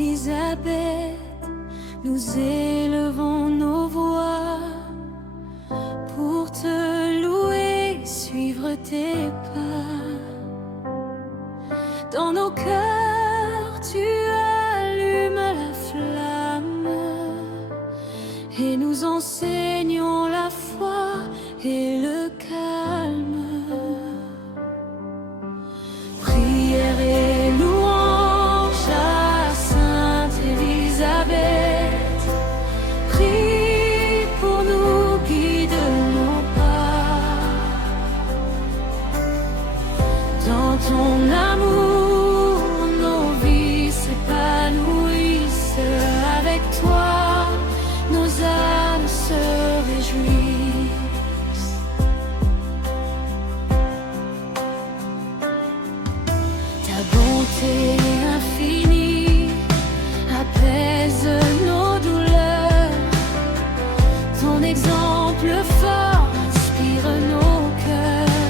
Élisabeth, nous élevons nos voix pour te louer, suivre tes pas. Dans nos cœurs, tu allumes la flamme et nous enseignons la foi et le calme. Prière et louange à Sainte Élisabeth. Prie pour nous, guide nos pas. Dans ton amour, nos vies s'épanouissent. Avec toi, nos âmes se réjouissent. Ta bonté infinie apaise nos douleurs. Ton exemple fort inspire nos cœurs.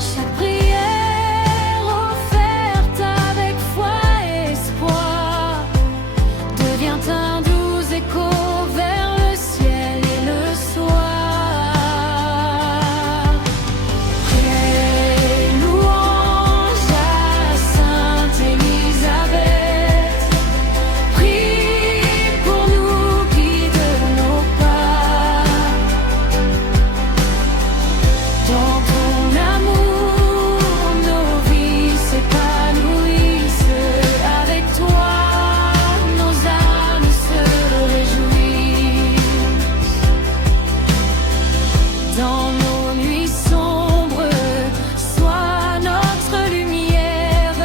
Chaque prière offerte avec foi et espoir devient un doux écho vers le ciel et le soir. Prière et louange à Sainte Élisabeth. Prie pour nous, guide nos pas. Dans ton amour, nos vies s'épanouissent. Avec toi, nos âmes se réjouissent. Dans nos nuits sombres, sois notre lumière.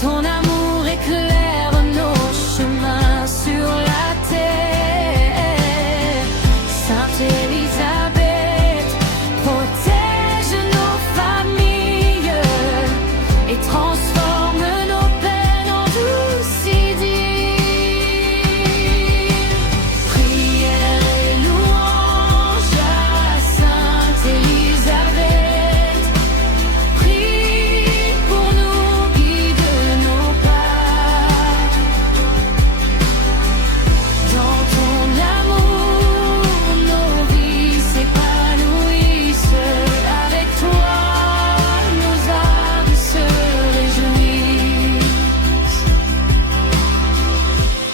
Ton amour éclaire nos chemins sur la terre. Sainte Élisabeth, protège nos familles et transforme nos peines en douce idylle. Prière et louange à Sainte Élisabeth. Prie pour nous, guide nos pas. Dans ton amour, nos vies s'épanouissent. Avec toi, nos âmes se réjouissent.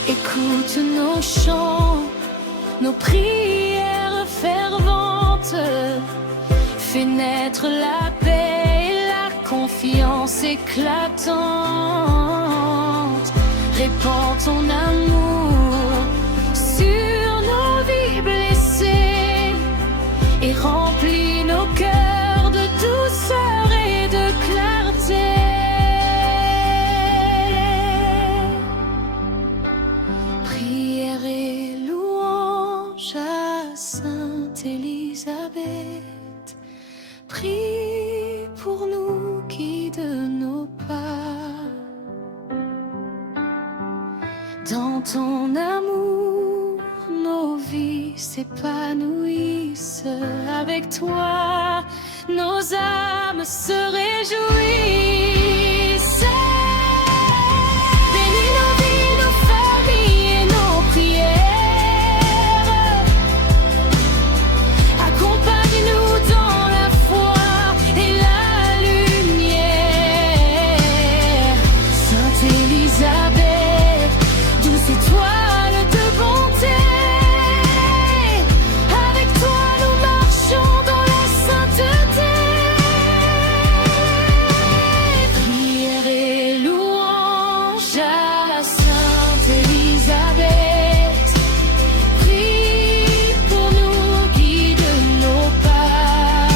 Écoute nos chants, nos prières ferventes. Fais naître la paix et la confiance éclatante. Répands ton amour sur nos vies blessées et remplis nos cœurs de douceur et de clarté. Prière et louange à Sainte Élisabeth. Prie pour nous, guide nos pas. Dans ton amour, nos vies s'épanouissent. Avec toi, nos âmes se réjouissent. Bénis nos vies, nos familles et nos prières. Accompagne-nous dans la foi et la lumière. Sainte Élisabeth, douce étoile de bonté. Avec toi, nous marchons dans la sainteté. Prière et louange à Sainte Élisabeth. Prie pour nous, guide nos pas.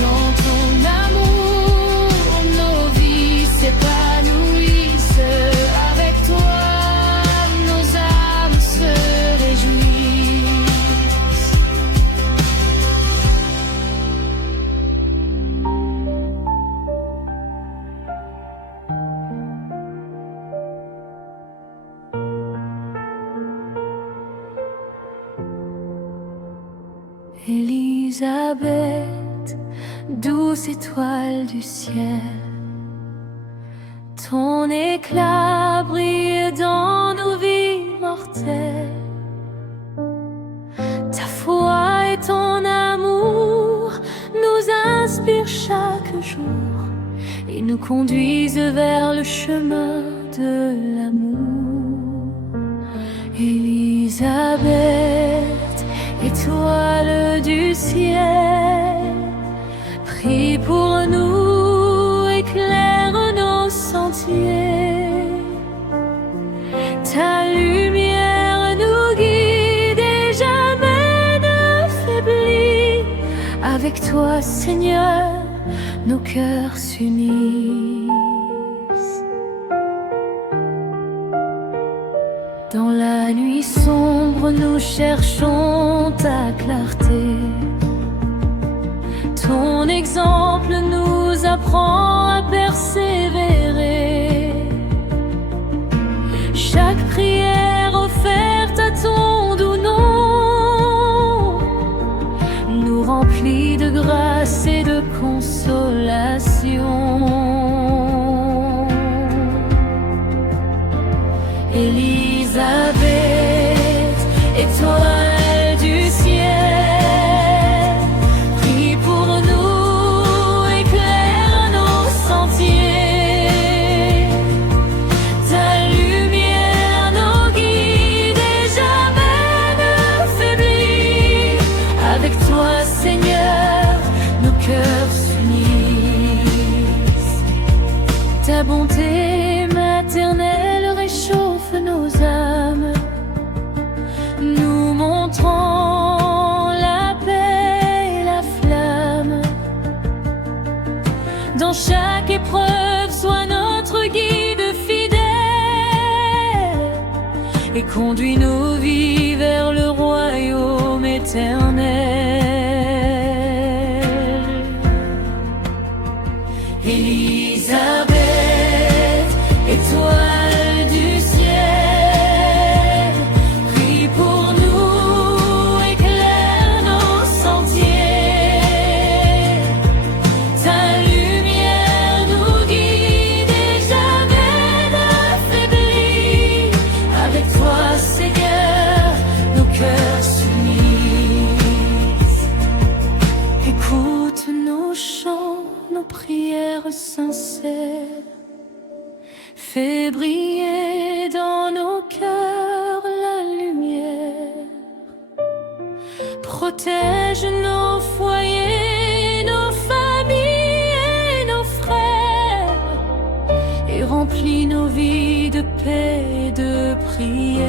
Dans ton amour, nos vies s'épanouissent. Avec toi, nos âmes se réjouissent. Élisabeth, douce étoile du ciel, Ton éclat brille dans nos vies mortelles. Ta foi et ton amour nous inspirent chaque jour et nous conduisent vers le chemin de l'amour. Élisabeth, étoile du ciel, prie pour nous, éclaire nos sentiers. Ta lumière nous guide et jamais ne faiblit. Avec toi, Seigneur, nos cœurs s'unissent. Dans la nuit sombre, nous cherchons ta clarté. Ton exemple nous apprend à persévérer. Chaque prière offerte à ton doux nom nous remplit de grâce et de consolation. Élisabeth, étoile du ciel, prie pour nous, éclaire nos sentiers. Ta lumière nous guide et jamais ne faiblit. Avec toi, Seigneur, nos cœurs s'unissent. Ta bonté maternelle réchauffe nos âmes, nous montrant la paix et la flamme. Dans chaque épreuve, sois notre guide fidèle et conduis nos vies vers le royaume éternel. Élisabeth, étoile du ciel, prie pour nous, éclaire nos sentiers. Ta lumière nous guide et jamais ne faiblit. Avec toi, Seigneur, nos cœurs s'unissent. Écoute nos chants, nos prières sincères. Fais briller dans nos cœurs la lumière. Protège nos foyers, nos familles et nos frères, et remplis nos vies de paix et de prière.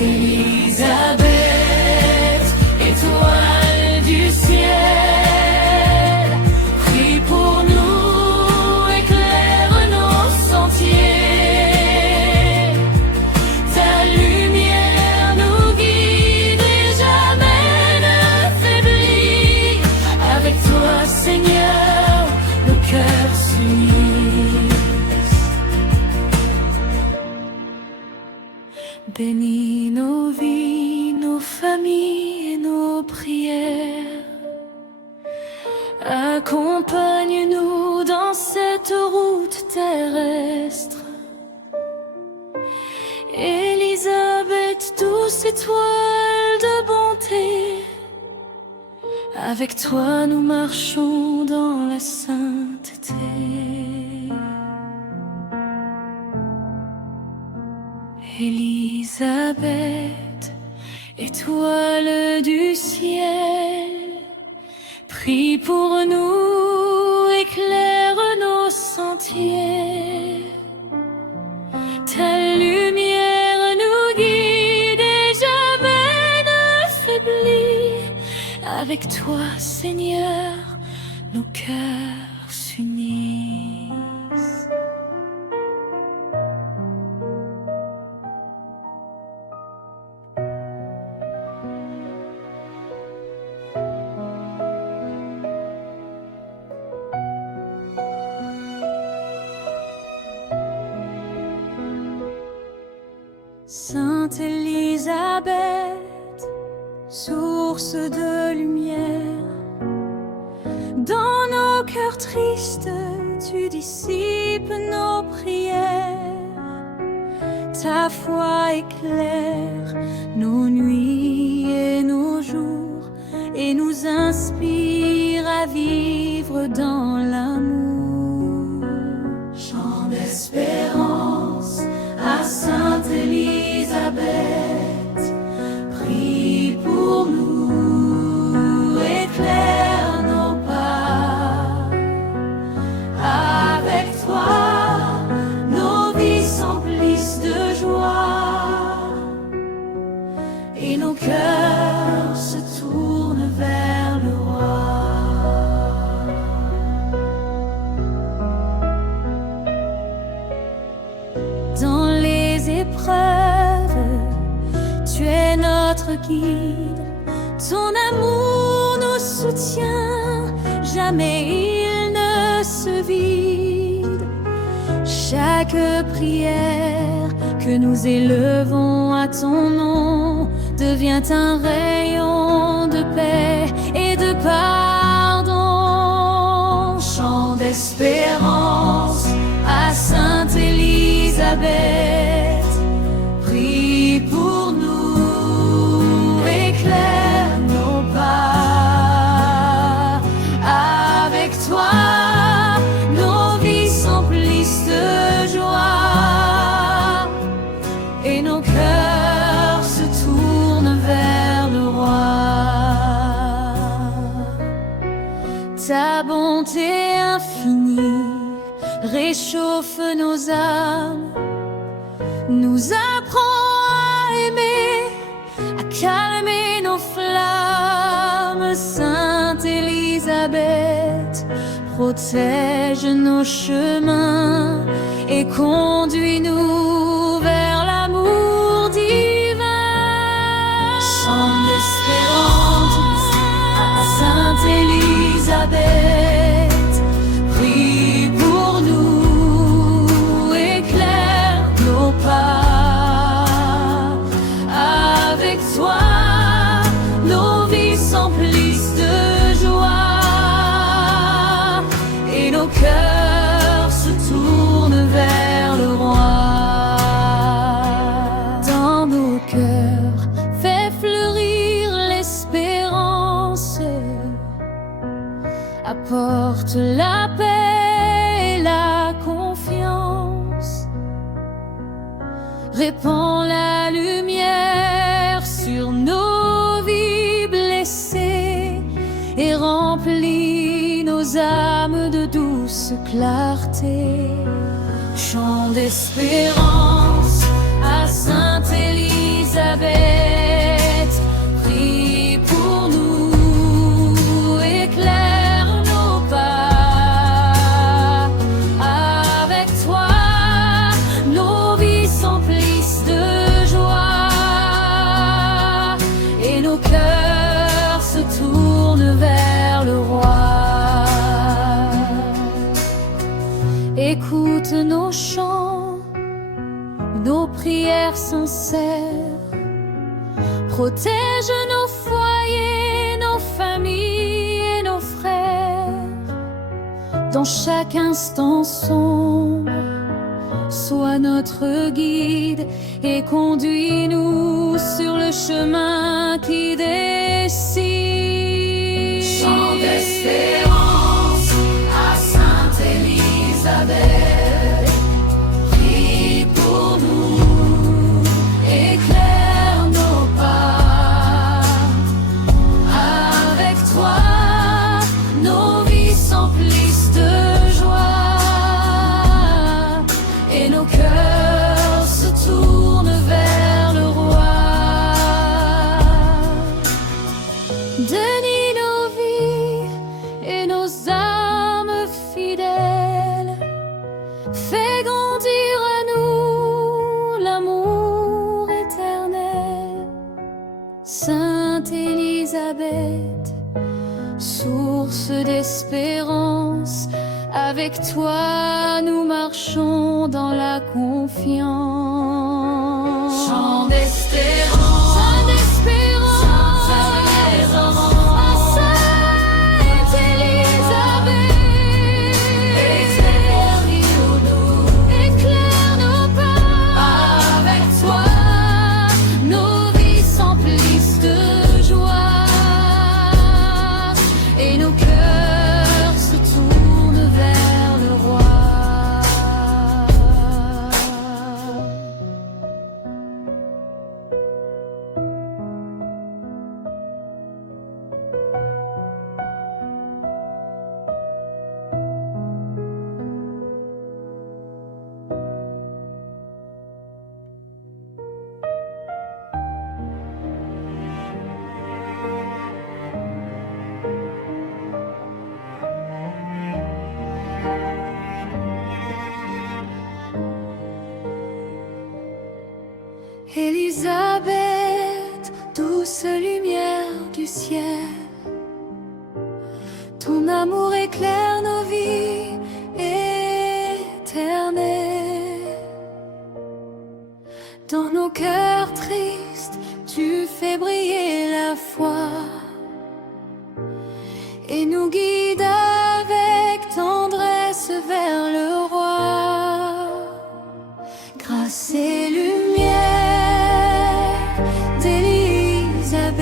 Élisabeth, étoile du ciel, prie pour nous, éclaire nos sentiers. Ta lumière nous guide et jamais ne faiblit. Avec toi, Seigneur, nos cœurs s'unissent. Bénis nos vies, nos familles et nos prières. Accompagne-nous dans cette route terrestre. Élisabeth, douce étoile de bonté, avec toi nous marchons dans la sainteté. Élisabeth, étoile du ciel, prie pour nous, éclaire nos sentiers. Ta lumière nous guide et jamais ne faiblit. Avec toi, Seigneur, nos cœurs s'unissent. Sainte Élisabeth, source de lumière, dans cœur triste, tu dissipes nos prières. Ta foi éclaire nos nuits et nos jours et nous inspire à vivre dans l'amour. Chant d'espérance à Sainte Élisabeth, prie pour nous, éclaire nos pas. Avec toi, nos vies s'emplissent de joie et nos cœurs se tournent vers le roi. Dans les épreuves, tu es notre guide, ton amour nous soutient, jamais il ne se vide. Chaque prière que nous élevons à ton nom devient un rayon de paix et de pardon. Chant d'espérance à Sainte Élisabeth, prie pour nous, éclaire nos pas. Avec toi, nos vies s'emplissent de joie et nos cœurs se tournent vers le roi. Ta bonté infinie réchauffe nos âmes, nous apprend à aimer, à calmer nos flammes. Sainte Élisabeth, protège nos chemins et conduis-nous vers l'amour divin. Chant d'espérance à Sainte Élisabeth, prie pour nous, éclaire nos pas. Avec toi, nos vies s'emplissent de joie et nos cœurs se tournent vers le roi. Dans nos cœurs, fais fleurir l'espérance, apporte la paix et la confiance, répands la lumière sur nos vies blessées et remplis nos âmes de douce clarté. Chant d'espérance à Sainte Élisabeth, prie pour nous, éclaire nos pas. Avec toi, nos vies s'emplissent de joie et nos cœurs se tournent vers le roi. Écoute nos chants, nos prières sincères, protège nos foyers, nos familles et nos frères. Dans chaque instant sombre, sois notre guide et conduis-nous sur le chemin qui décide. Chant d'espérance à Sainte Élisabeth, prie pour nous, éclaire nos pas. Avec toi, nos vies s'emplissent de joie et nos cœurs se tournent vers le roi. Dénie nos vies et nos âmes fidèles, fais grandir à nous l'amour éternel. Sainte Élisabeth, source d'espérance, avec toi nous marchons dans la confiance. Chant d'espérance, chant d'espérance, à Sainte Élisabeth. Élisabeth, douce lumière du ciel, ton amour éclaire nos vies éternelles. Dans nos cœurs tristes, tu fais briller la foi et nous guides avec tendresse vers le roi. Grâce et lumière d'Élisabeth,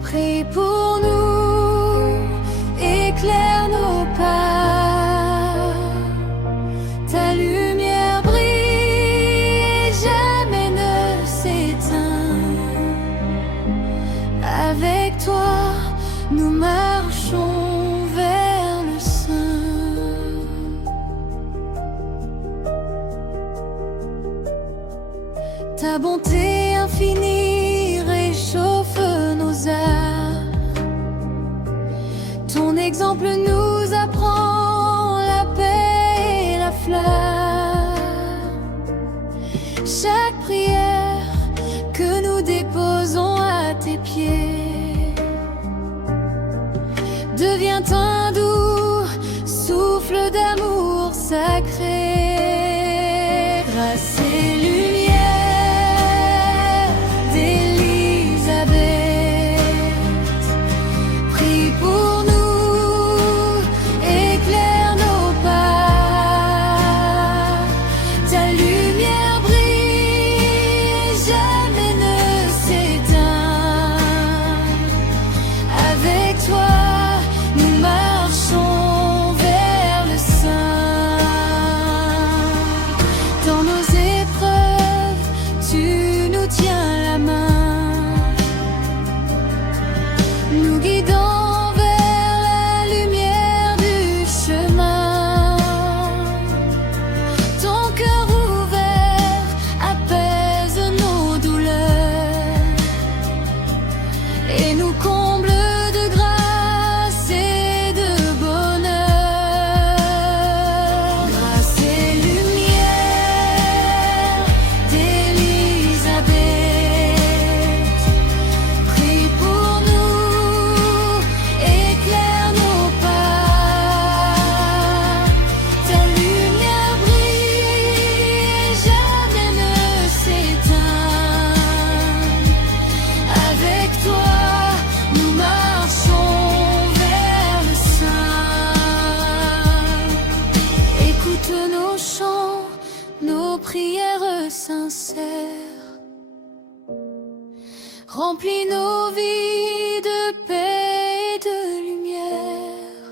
prie pour nous, éclaire nos pas. Ta lumière brille et jamais ne s'éteint. Avec toi, nous marchons vers le sein. Ta bonté infinie réchauffe nos âmes. Ton exemple nous apprend la paix et la flamme. Chaque prière que nous déposons à tes pieds devient un doux souffle d'amour sacré. Grâce et lumière d'Élisabeth, prie pour nous, éclaire nos pas. Ta lumière brille, jamais ne s'éteint. Avec toi, nous marchons vers le sein. Dans nos épreuves, tu nous tiens la main, nous guidant vers la lumière du chemin. Ton cœur ouvert apaise nos douleurs et nous comble de grâce et de bonheur. Grâce et lumière d'Élisabeth, prie pour nous, éclaire nos pas. Ta lumière brille, jamais ne s'éteint. Avec toi, nous marchons vers le sein. Écoute nos chants, nos prières sincères. Remplis nos vies de paix et de lumière.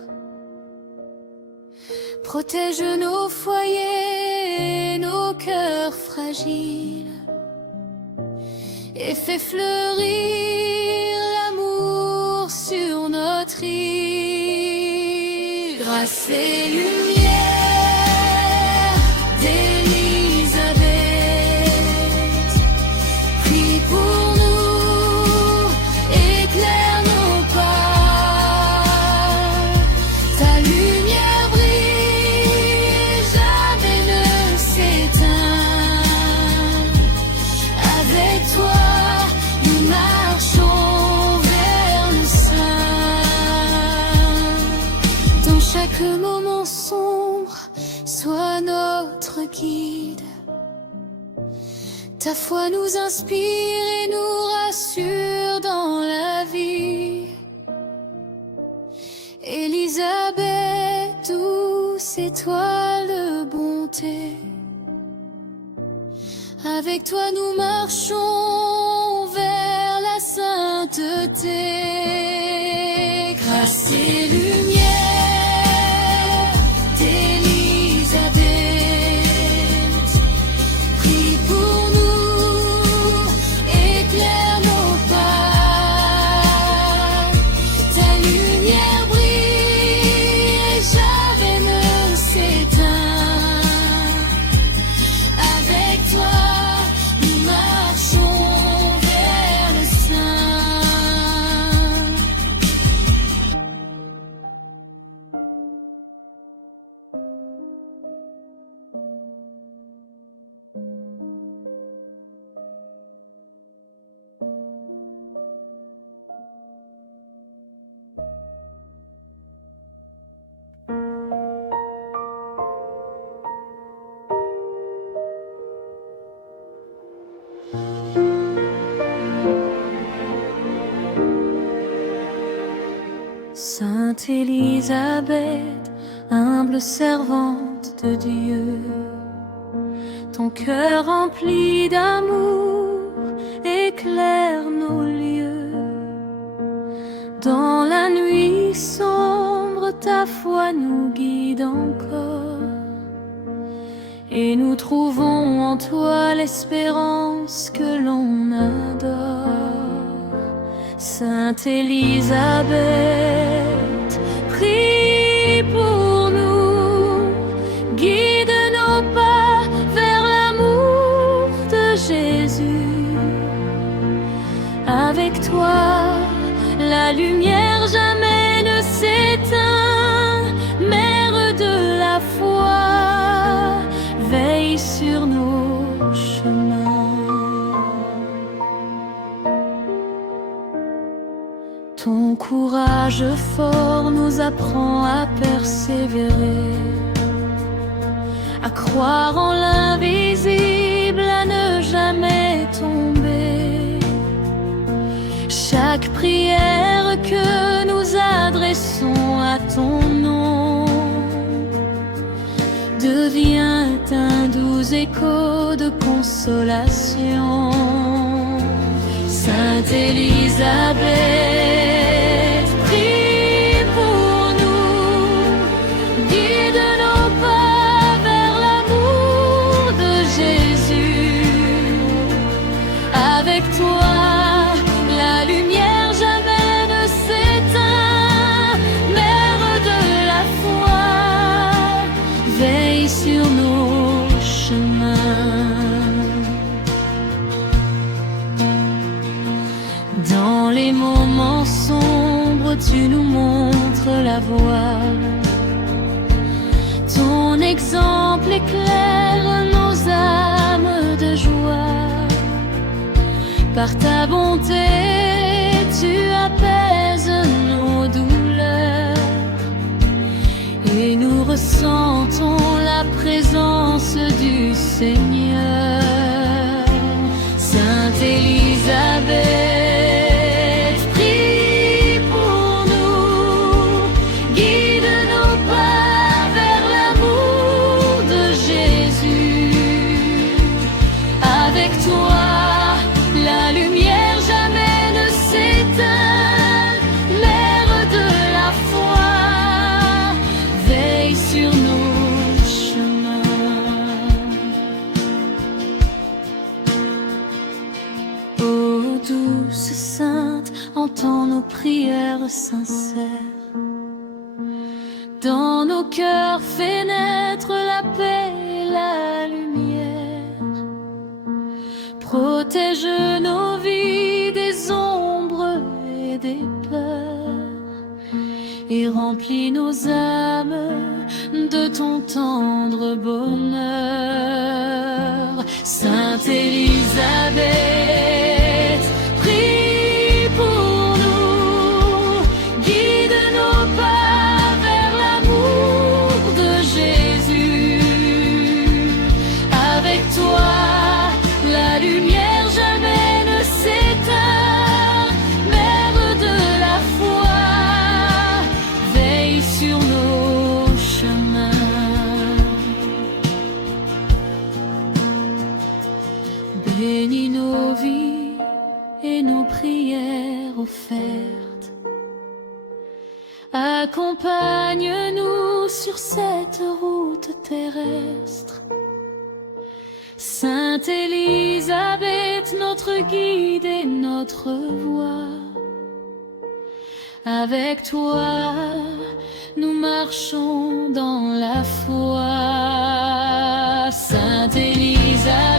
Protège nos foyers, nos cœurs fragiles, et fais fleurir l'amour sur notre île. Grâce et lumière d'Élisabeth, prie pour nous, éclaire nos pas. Ta lumière brille, jamais ne s'éteint. Avec toi, nous marchons vers le sein. Dans chaque moment sombre, sois notre guide. Ta foi nous inspire et nous rassure dans la vie. Élisabeth, douce étoile de bonté, avec toi nous marchons vers la sainteté. Grâce et lumière d'Élisabeth, prie pour nous, éclaire nos pas. Ta lumière brille et jamais ne s'éteint. Avec toi, nous marchons vers le sein. Sainte Élisabeth, humble servante de Dieu, ton cœur rempli d'amour éclaire nos lieux. Dans la nuit sombre, ta foi nous guide encore, et nous trouvons en toi l'espérance que l'on adore. Sainte Élisabeth, prie pour nous, guide nos pas vers l'amour de Jésus. Avec toi, la lumière jamais ne s'éteint. Mère de la foi, veille sur nos chemins. Ton courage fort nous apprend à persévérer, à croire en l'invisible, à ne jamais tomber. Chaque prière que nous adressons à ton nom devient un doux écho de consolation. Sainte Élisabeth, prie pour nous, guide nos pas vers l'amour de Jésus. Avec toi, la lumière jamais ne s'éteint. Mère de la foi, veille sur nos chemins. Dans les moments sombres, tu nous montres la voie. Ton exemple éclaire nos âmes de joie. Par ta bonté, tu apaises nos douleurs, et nous ressentons la présence du Seigneur. Sainte Élisabeth, prie pour nous, guide nos pas vers l'amour de Jésus. Avec toi, la lumière jamais ne s'éteint. Mère de la foi, veille sur nos chemins. Ô douce Sainte, entends nos prières sincères. Dans nos cœurs, fais naître la paix et la lumière. Protège nos vies des ombres et des peurs, et remplis nos âmes de ton tendre bonheur. Sainte Élisabeth, prie pour nous, guide nos pas vers l'amour de Jésus. Avec toi, la lumière jamais ne s'éteint. Mère de la foi, veille sur nos chemins. Bénis nos vies et nos prières offertes. Accompagne-nous sur cette route terrestre. Sainte Élisabeth, notre guide et notre voix. Avec toi, nous marchons dans la foi. Sainte Élisabeth,